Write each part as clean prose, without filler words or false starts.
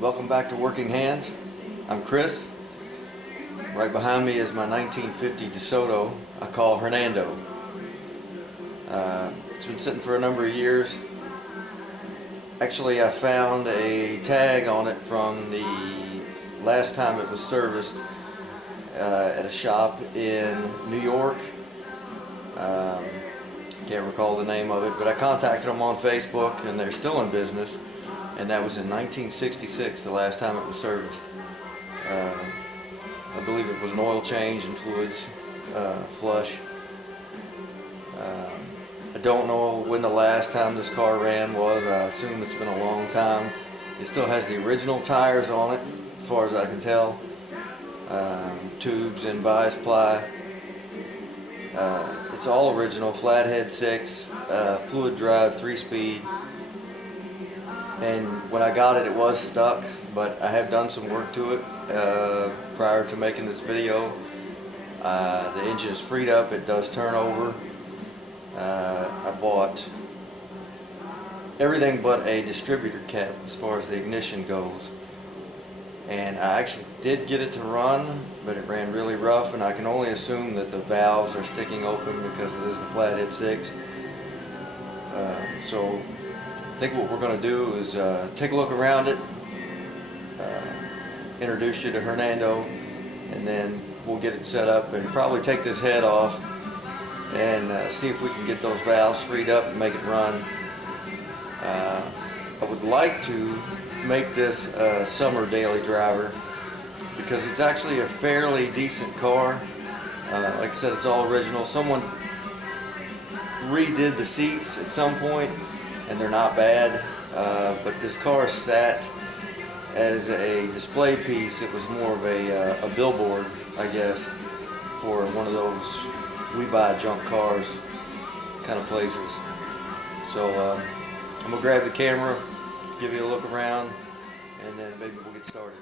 Welcome back to Working Hands. I'm Chris. Right behind me is my 1950 DeSoto I call Hernando. It's been sitting for a number of years. Actually, I found a tag on it from the last time it was serviced at a shop in New York. Can't recall the name of it, but I contacted them on Facebook and they're still in business, and that was in 1966, the last time it was serviced. I believe it was an oil change and fluids flush. I don't know when the last time this car ran was. I assume it's been a long time. It still has the original tires on it, as far as I can tell. Tubes and bias ply. It's all original, flathead 6, fluid drive 3-speed. And when I got it, it was stuck, but I have done some work to it prior to making this video. The engine is freed up, it does turn over. I bought everything but a distributor cap as far as the ignition goes. And I actually did get it to run, but it ran really rough, and I can only assume that the valves are sticking open because it is the flathead 6. So I think what we're going to do is take a look around it, introduce you to Hernando, and then we'll get it set up and probably take this head off and see if we can get those valves freed up and make it run. I would like to make this a summer daily driver because it's actually a fairly decent car. Like I said, it's all original. Someone redid the seats at some point and they're not bad, but this car sat as a display piece. It was more of a billboard, I guess, for one of those we buy junk cars kind of places. So I'm gonna grab the camera, give you a look around, and then maybe we'll get started.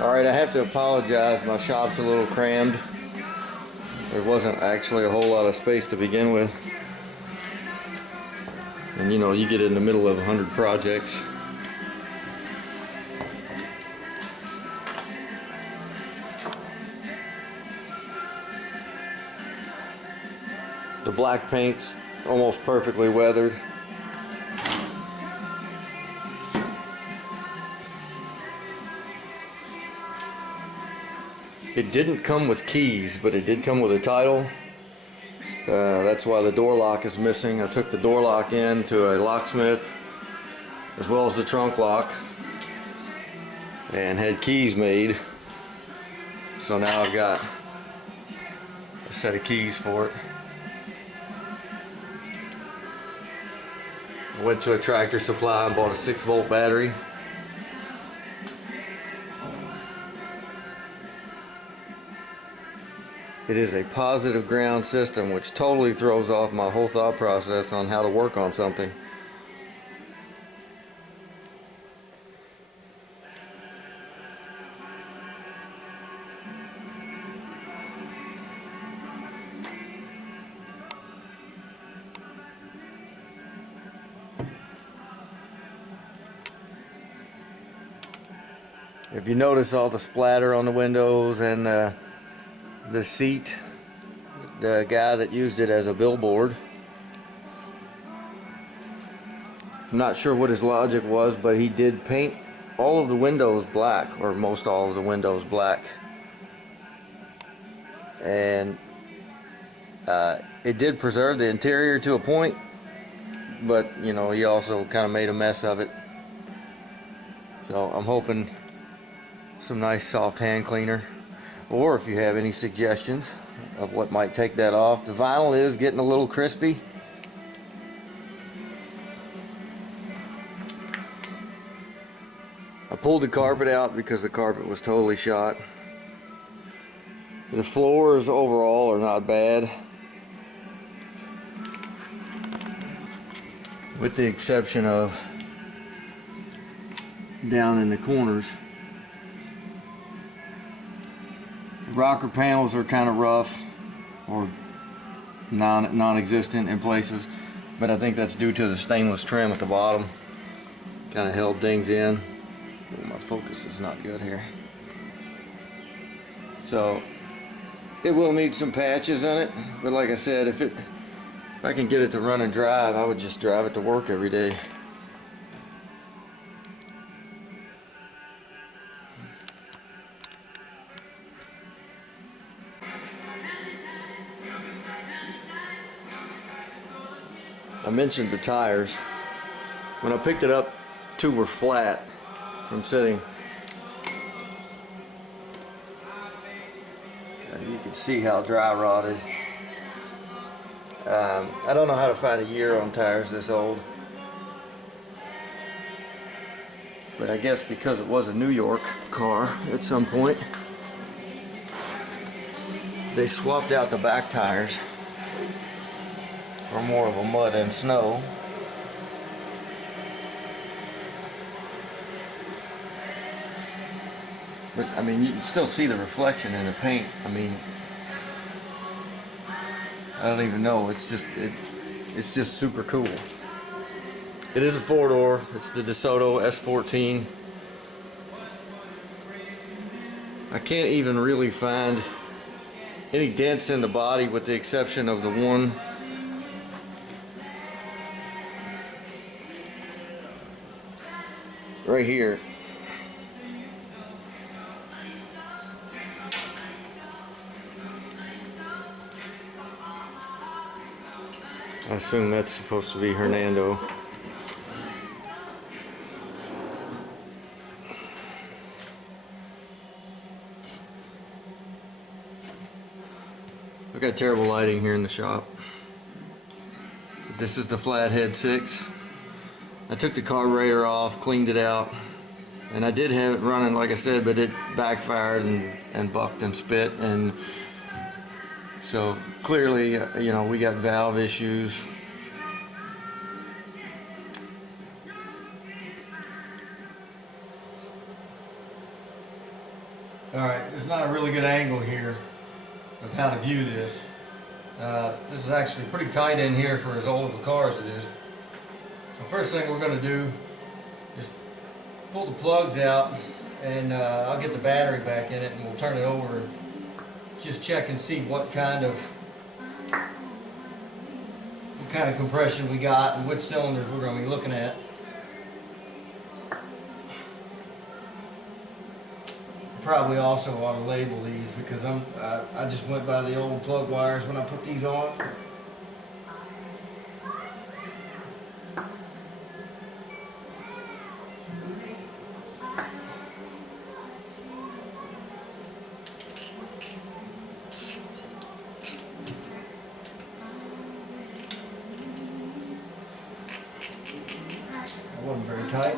Alright, I have to apologize, my shop's a little crammed. There wasn't actually a whole lot of space to begin with. And you know, you get in the middle of 100 projects. The black paint's almost perfectly weathered. It didn't come with keys, but it did come with a title. That's why the door lock is missing. I took the door lock in to a locksmith as well as the trunk lock and had keys made. So now I've got a set of keys for it. I went to a Tractor Supply and bought a 6-volt battery. It is a positive ground system, which totally throws off my whole thought process on how to work on something. If you notice all the splatter on the windows and the seat, the guy that used it as a billboard, I'm not sure what his logic was, but he did paint all of the windows black, or most all of the windows black, and it did preserve the interior to a point, but you know, he also kind of made a mess of it. So I'm hoping some nice soft hand cleaner, or if you have any suggestions of what might take that off. The vinyl is getting a little crispy. I pulled the carpet out because the carpet was totally shot. The floors overall are not bad, with the exception of down in the corners. The rocker panels are kind of rough or non-existent in places, but I think that's due to the stainless trim at the bottom. Kind of held things in. Oh, my focus is not good here. So it will need some patches in it, but like I said, if I can get it to run and drive, I would just drive it to work every day. I mentioned the tires. When I picked it up, two were flat from sitting. You can see how dry rotted. I don't know how to find a year on tires this old, but I guess because it was a New York car at some point, they swapped out the back tires for more of a mud and snow. But I mean, you can still see the reflection in the paint. I mean, I don't even know. It's just super cool. It is a 4-door. It's the DeSoto S14. I can't even really find any dents in the body with the exception of the one right here. I assume that's supposed to be Hernando. I've got terrible lighting here in the shop. This is the Flathead 6. I took the carburetor off, cleaned it out, and I did have it running like I said, but it backfired and bucked and spit, and so clearly, you know, we got valve issues. Alright, there's not a really good angle here of how to view this. This is actually pretty tight in here for as old of a car as it is. So first thing we're going to do is pull the plugs out, and I'll get the battery back in it and we'll turn it over and just check and see what kind of compression we got and which cylinders we're going to be looking at. Probably also ought to label these because I just went by the old plug wires when I put these on. It wasn't very tight.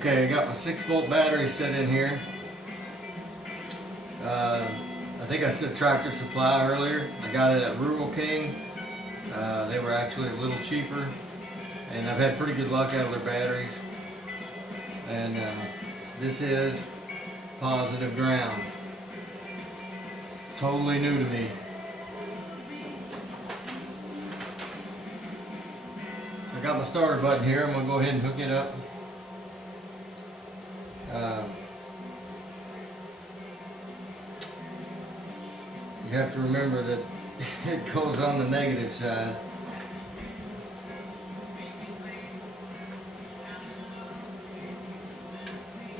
Okay, I got my 6-volt battery set in here. I think I said Tractor Supply earlier. I got it at Rural King. They were actually a little cheaper, and I've had pretty good luck out of their batteries. And this is positive ground. Totally new to me. So I got my starter button here. I'm going to go ahead and hook it up. You have to remember that it goes on the negative side.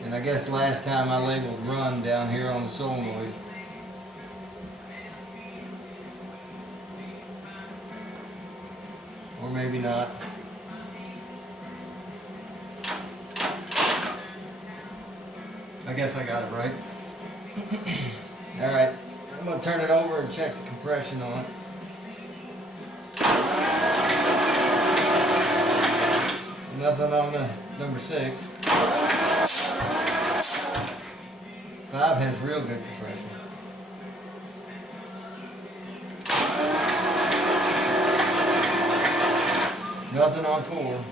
And I guess last time I labeled run down here on the solenoid. Or maybe not. I guess I got it right. Alright, I'm going to turn it over and check the compression on it. Nothing on the number 6. 5 has real good compression. Nothing on 4.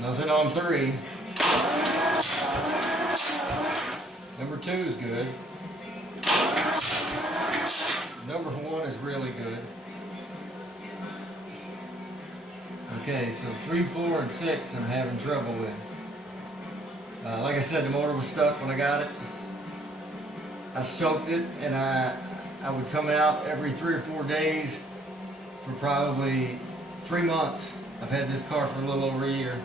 Nothing on 3. Number 2 is good. Number 1 is really good. Okay, so 3, 4, and 6 I'm having trouble with. Like I said, the motor was stuck when I got it. I soaked it, and I would come out every 3 or 4 days for probably 3 months. I've had this car for a little over a year.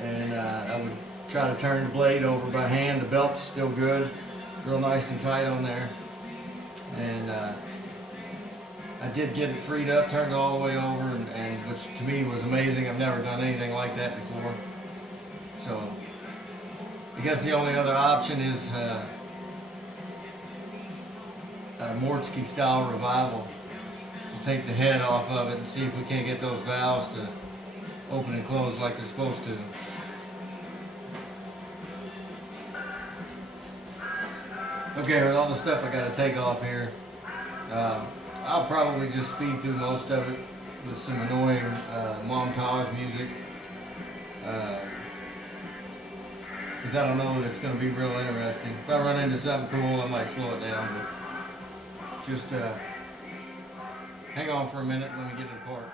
And I would try to turn the blade over by hand. The belt's still good, real nice and tight on there. And I did get it freed up, turned it all the way over, and which to me was amazing. I've never done anything like that before. So I guess the only other option is a Mortsky style revival. We'll take the head off of it and see if we can't get those valves to open and close like they're supposed to. Okay, with all the stuff I got to take off here, I'll probably just speed through most of it with some annoying montage music, because I don't know that it's going to be real interesting. If I run into something cool, I might slow it down, but just hang on for a minute and let me get it apart.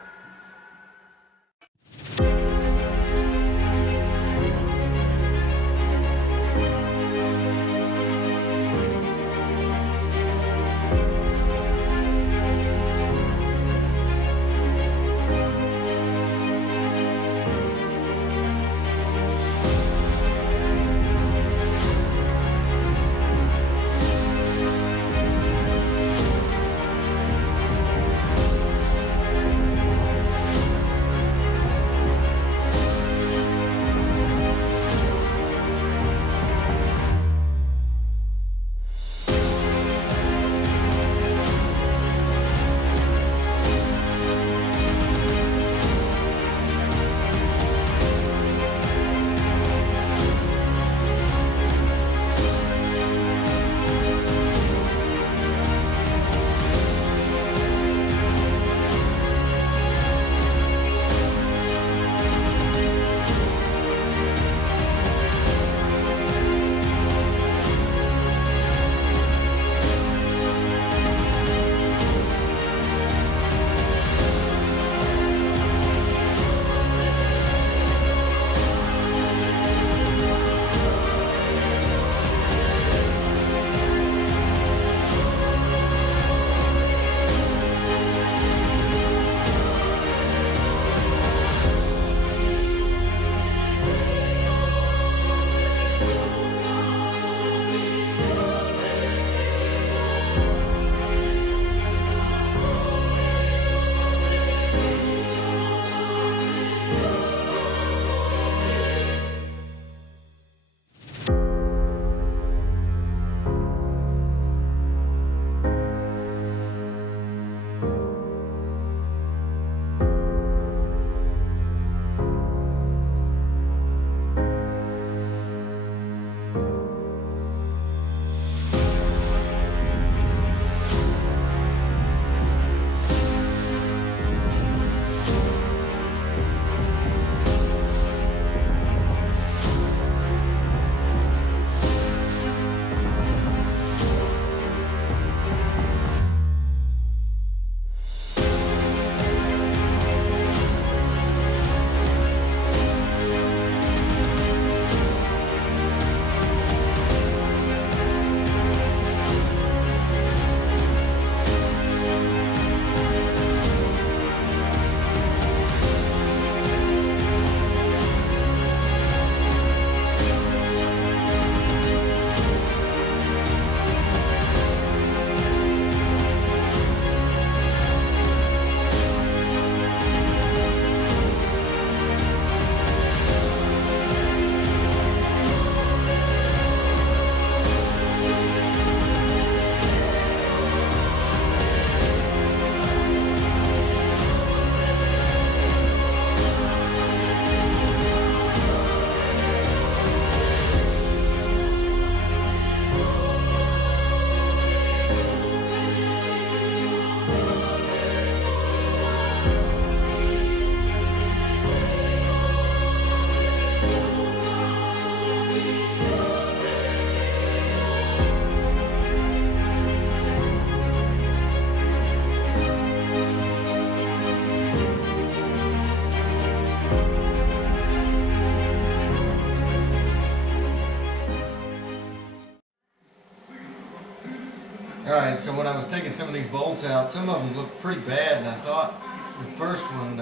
Alright, so when I was taking some of these bolts out, some of them looked pretty bad, and I thought the first one,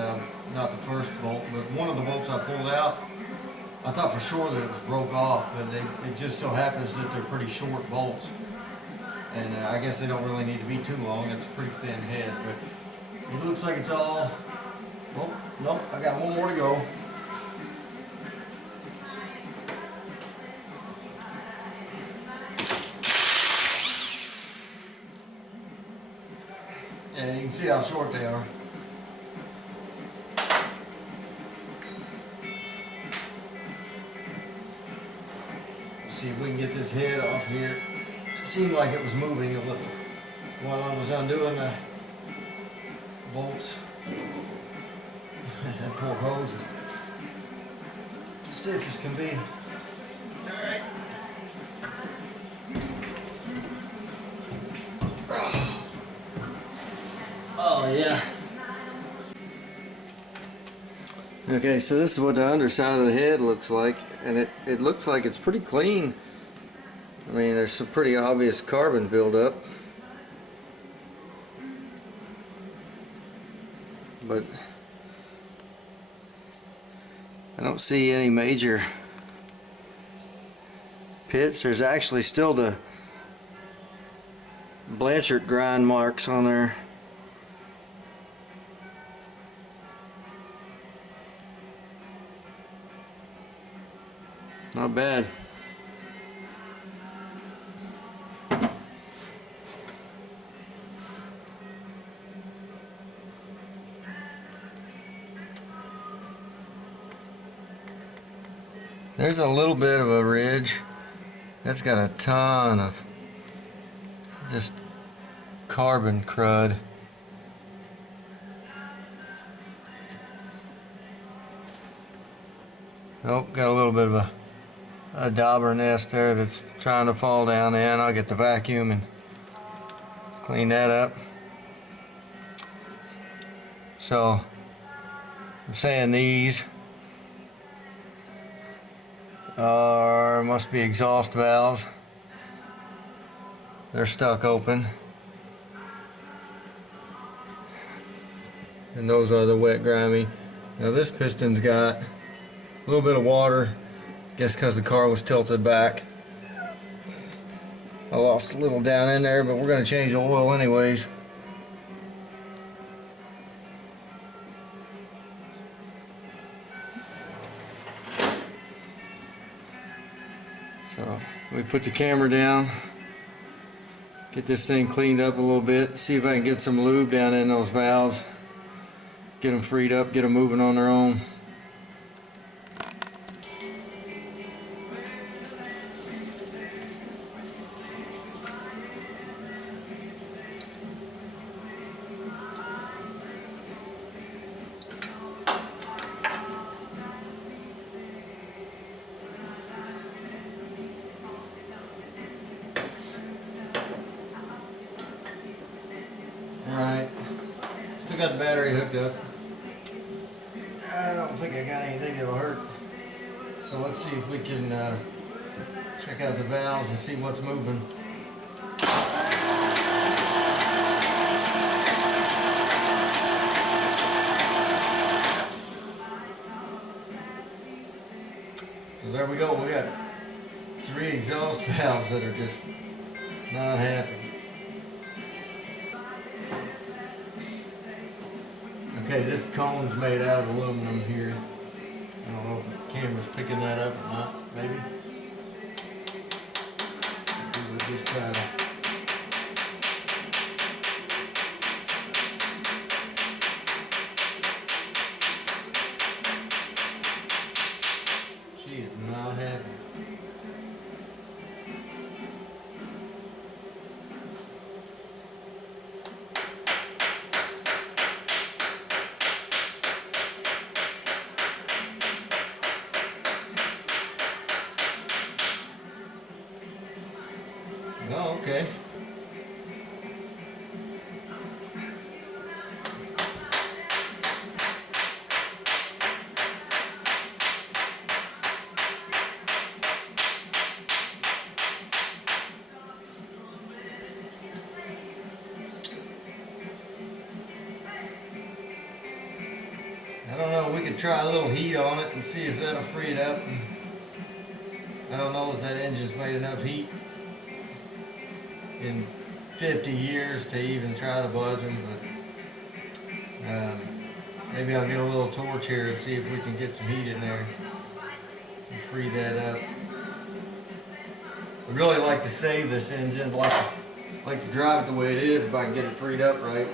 not the first bolt, but one of the bolts I pulled out, I thought for sure that it was broke off, but it just so happens that they're pretty short bolts. And I guess they don't really need to be too long. It's a pretty thin head, but it looks like it's all, oh, nope, I got one more to go. And you can see how short they are. Let's see if we can get this head off here. It seemed like it was moving a little while I was undoing the bolts. That poor hose is stiff as can be. Alright. Oh yeah. Okay, so this is what the underside of the head looks like, and it looks like it's pretty clean. I mean, there's some pretty obvious carbon buildup, but I don't see any major pits. There's actually still the Blanchard grind marks on there. Not bad. There's a little bit of a ridge. That's got a ton of just carbon crud. Oh, got a little bit of a dauber nest there that's trying to fall down in. I'll get the vacuum and clean that up. So I'm saying these must be exhaust valves. They're stuck open. And those are the wet grimy. Now this piston's got a little bit of water, guess because the car was tilted back. I lost a little down in there, but we're going to change the oil anyways. So we put the camera down, get this thing cleaned up a little bit, see if I can get some lube down in those valves, get them freed up, get them moving on their own. Alright, still got the battery hooked up. I don't think I got anything that'll hurt. So let's see if we can check out the valves and see what's moving. So there we go, we got 3 exhaust valves that are just not happy. Okay, this cone's made out of aluminum here. I don't know if the camera's picking that up or not, maybe. We'll just try to. She is not happy. Oh, okay. try a little heat on it and see if that'll free it up. And I don't know that that engine's made enough heat in 50 years to even try to budge them, but maybe I'll get a little torch here and see if we can get some heat in there and free that up. I'd really like to save this engine, like to drive it the way it is if I can get it freed up right.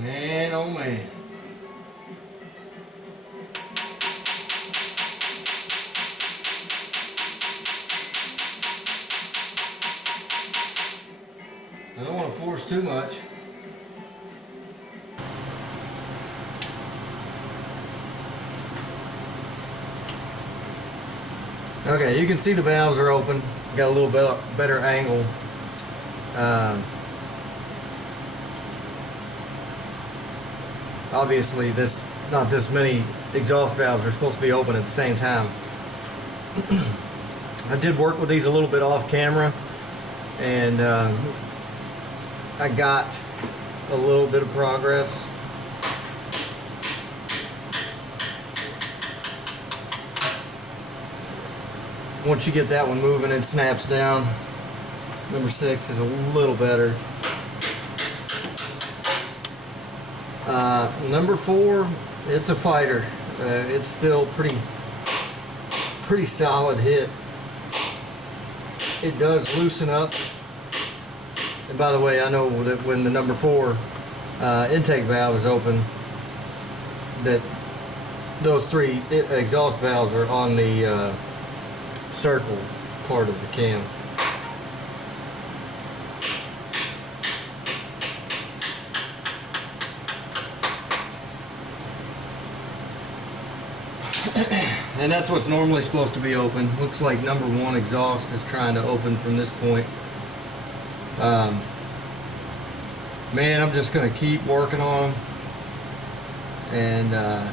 Man, oh man. I don't want to force too much. Okay, you can see the valves are open. Got a little bit better angle. Obviously, not this many exhaust valves are supposed to be open at the same time. I did work with these a little bit off camera, and I got a little bit of progress. Once you get that one moving, it snaps down. Number 6 is a little better. Number 4, it's a fighter. It's still pretty solid hit. It does loosen up. And by the way, I know that when the number 4 intake valve is open, that those 3 exhaust valves are on the circle part of the cam. And that's what's normally supposed to be open. Looks like number 1 exhaust is trying to open from this point. Man, I'm just going to keep working on them and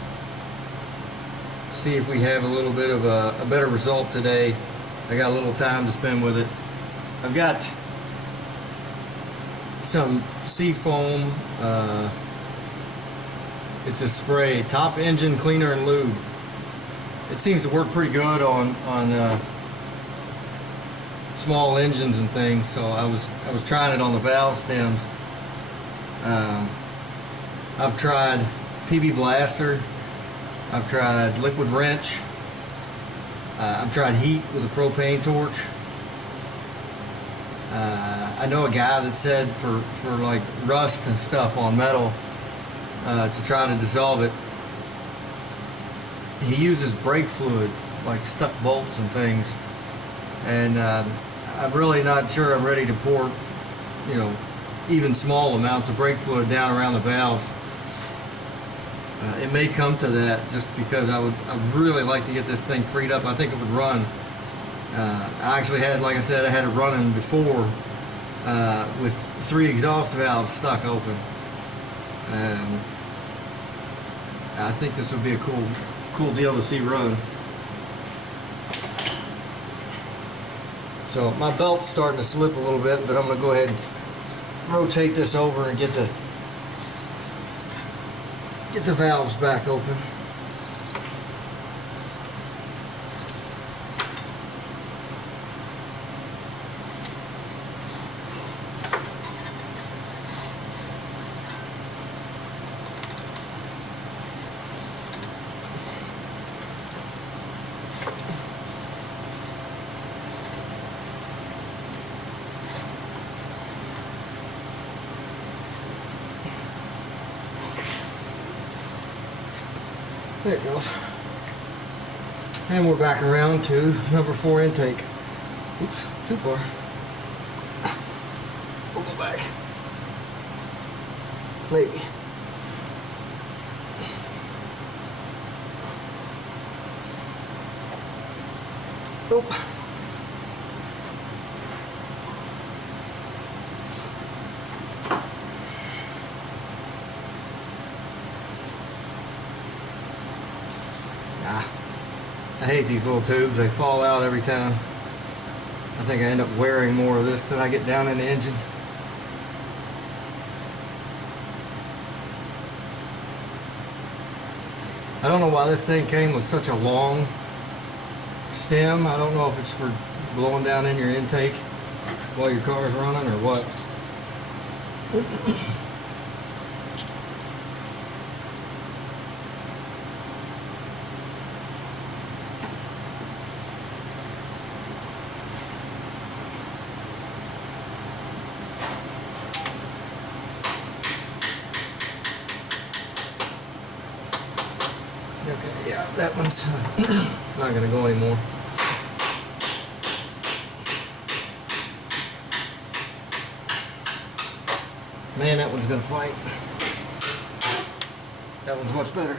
see if we have a little bit of a better result today. I got a little time to spend with it. I've got some Seafoam. It's a spray, Top Engine Cleaner and Lube. It seems to work pretty good on small engines and things. So I was trying it on the valve stems. I've tried PB Blaster. I've tried liquid wrench. I've tried heat with a propane torch. I know a guy that said for like rust and stuff on metal to try to dissolve it, he uses brake fluid, like stuck bolts and things, and I'm really not sure I'm ready to pour, you know, even small amounts of brake fluid down around the valves. It may come to that, just because I'd really like to get this thing freed up. I think it would run. I actually had, like I said, I had it running before with 3 exhaust valves stuck open. I think this would be a cool deal to see run. So my belt's starting to slip a little bit, but I'm going to go ahead and rotate this over and get the valves back open. There it goes. And we're back around to number 4 intake. Oops, too far. We'll go back. Maybe. Nope. I hate these little tubes. They fall out every time. I think I end up wearing more of this than I get down in the engine. I don't know why this thing came with such a long stem. I don't know if it's for blowing down in your intake while your car's running or what. Okay, yeah, that one's not going to go anymore. Man, that one's going to fight. That one's much better.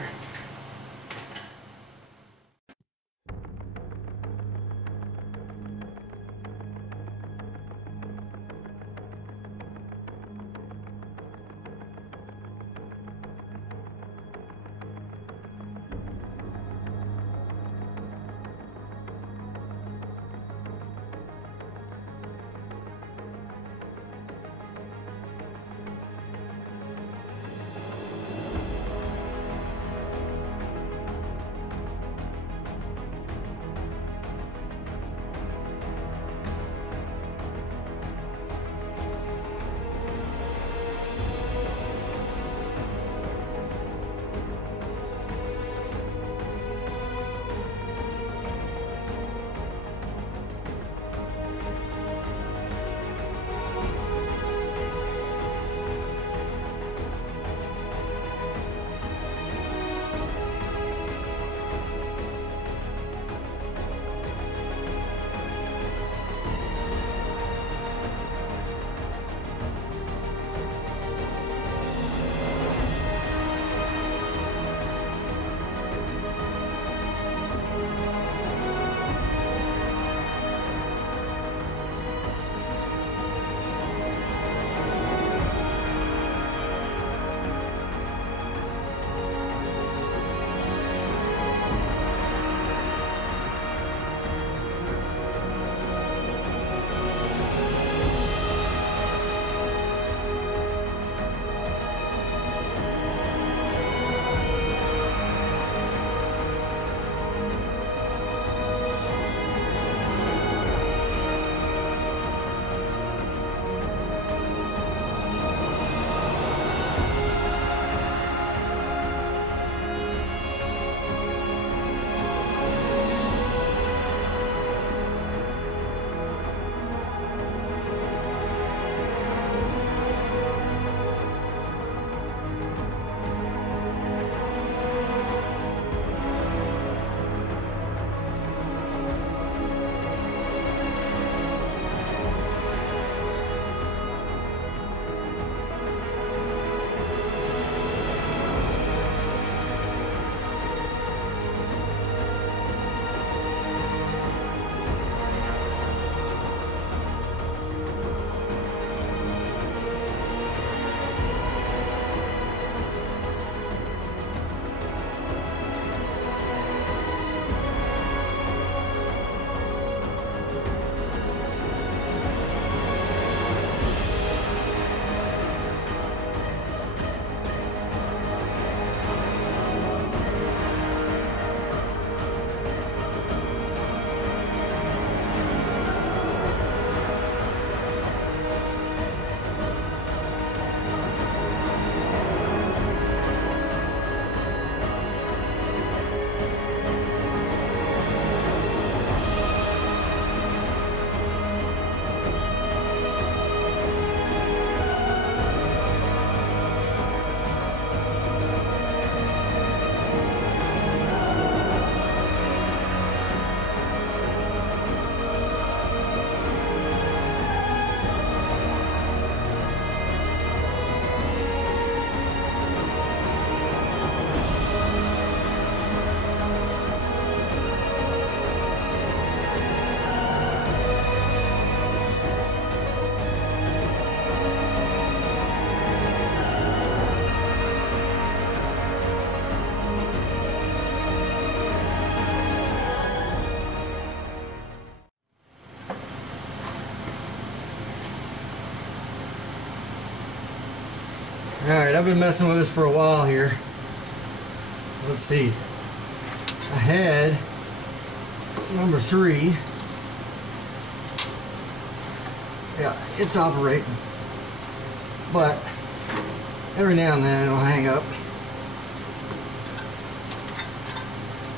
Alright, I've been messing with this for a while here. Let's see. I had number 3. Yeah, it's operating. But every now and then it'll hang up.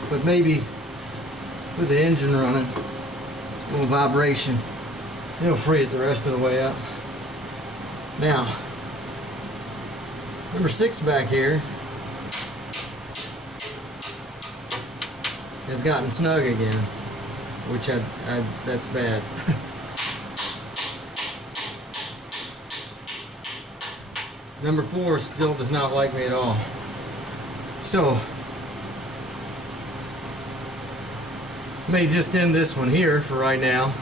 But maybe with the engine running, a little vibration, it'll free it the rest of the way up. Now, number 6 back here has gotten snug again, which that's bad. Number 4 still does not like me at all. So, may just end this one here for right now.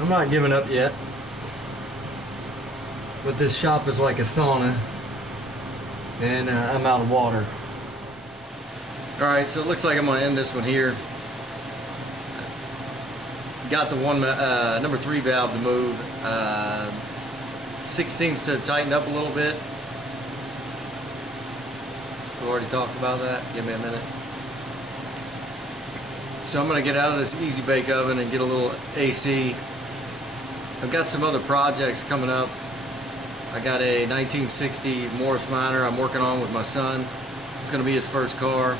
I'm not giving up yet. But this shop is like a sauna, and I'm out of water. Alright, so it looks like I'm going to end this one here. Got the one number 3 valve to move. 6 seems to have tightened up a little bit. We already talked about that. Give me a minute. So I'm going to get out of this Easy Bake Oven and get a little AC. I've got some other projects coming up. I got a 1960 Morris Minor I'm working on with my son. It's going to be his first car.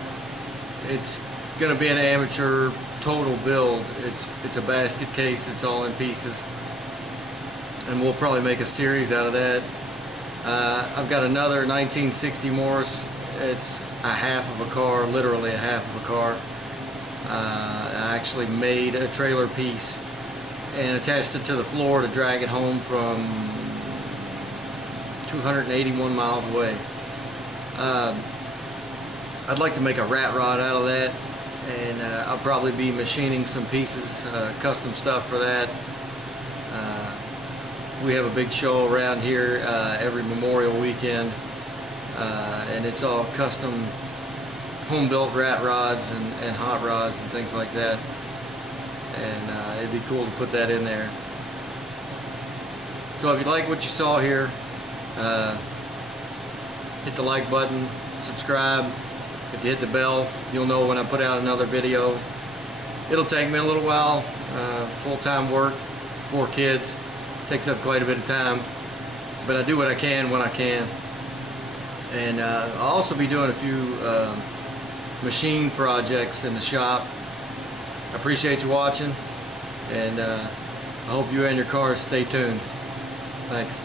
It's going to be an amateur total build. It's a basket case. It's all in pieces. And we'll probably make a series out of that. I've got another 1960 Morris. It's a half of a car, literally a half of a car. I actually made a trailer piece and attached it to the floor to drag it home from 281 miles away. I'd like to make a rat rod out of that, and I'll probably be machining some pieces, custom stuff for that. We have a big show around here every Memorial weekend, and it's all custom home-built rat rods and hot rods and things like that, and it'd be cool to put that in there. So if you like what you saw here, hit the like button, subscribe. If you hit the bell, you'll know when I put out another video. It'll take me a little while. Full-time work, 4 kids, takes up quite a bit of time, but I do what I can when I can. And I'll also be doing a few machine projects in the shop. I appreciate you watching, and I hope you and your cars stay tuned. Thanks.